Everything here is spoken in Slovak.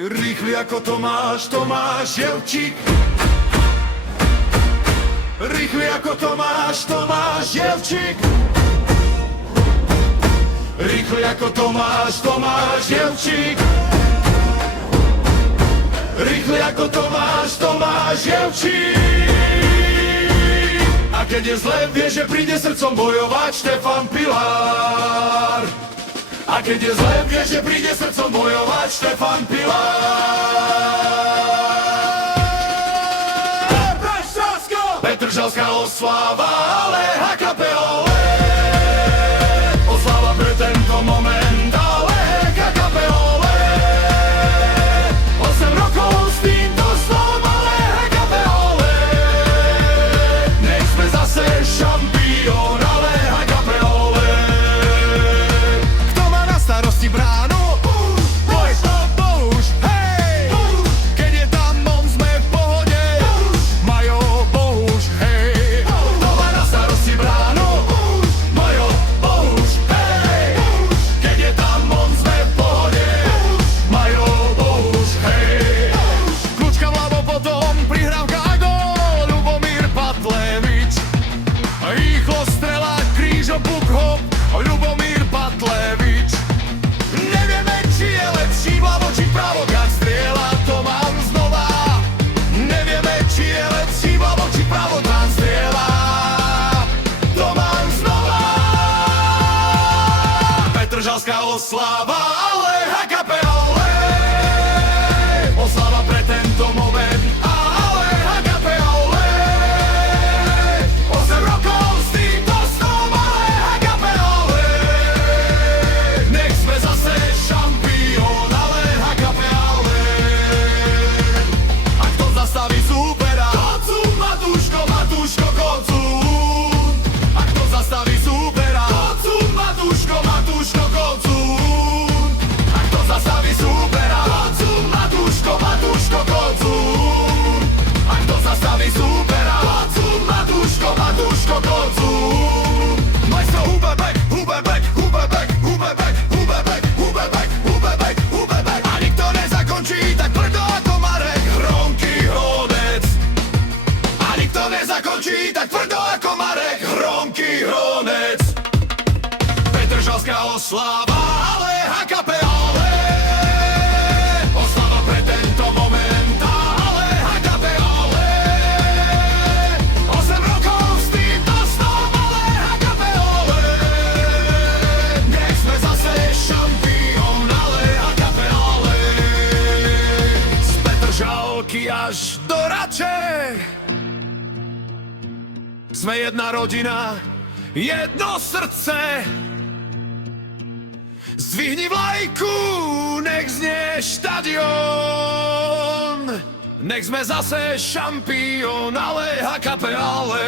Rýchly ako Tomáš Jevčík. Rýchly ako Tomáš Jevčík. Rýchly ako Tomáš Jevčík. Rýchly ako Tomáš Jevčík. A keď je zle, vie, že príde srdcom bojovať Štefan Pilár. A keď je zle, vie, že príde srdcom bojovať Štefan Pilár. Petržalská osláva, ale HKP ole. Osláva pre tento moment, ale HKP ole. 8 rokov s týmto slovom, ale HKP ole. Nech sme zase šampión, ale HKP ole. Kto má na starosti bránu? Bohuž, hej! Keď je tam on, sme v pohode. Majo, Bohuž, hej! Kto má na starosti bránu? Bohuž, hej! Keď je tam on, sme v pohode. Majo, Bohuž, hej! Kľúčka vľavo, potom prihrávka a gól. Ľubomír Patlevič. Rýchlo strela, krížo, puk, hop. Ľubomír Patlevič. Nevieme, či je lepší vľavo, či vpravo, jak strieľa, to mám znova. Nevieme, či je lepší vľavo, či vpravo, tam strieľa, to mám znova. Petržalská osláva, ale HKP ole. Osláva pre tento moment, ale HKP ole. 8 rokov s týmto snom, ale HKP ole. Nech sme zase šampión, ale HKP ole. A kto zastaví súpera? Kocún, Matúško, Kocún. A kto zastaví súpera? Kocún, Matúško, Kocún. A kto zastaví súpera? Kocún, Matúško, Kocún. A kto zastaví súpera? Kocún, Matúško, Kocún. Majstro Hubebek. A nikto nezakončí tak tvrdo ako Marek Hromký Hronec. A nikto nezakončí tak tvrdo ako Marek Hromký Hronec. Petržalská osláva, ale HKP ole. Osláva pre tento moment, ale HKP ole. 8 rokov s týmto snom, ale HKP ole. Nech sme zase šampión, ale HKP ole. Z Petržalky až do Rače sme jedna rodina, jedno srdce. Zdvihni vlajku, nech znie štadión. Nech sme zase šampión, ale HKP ale.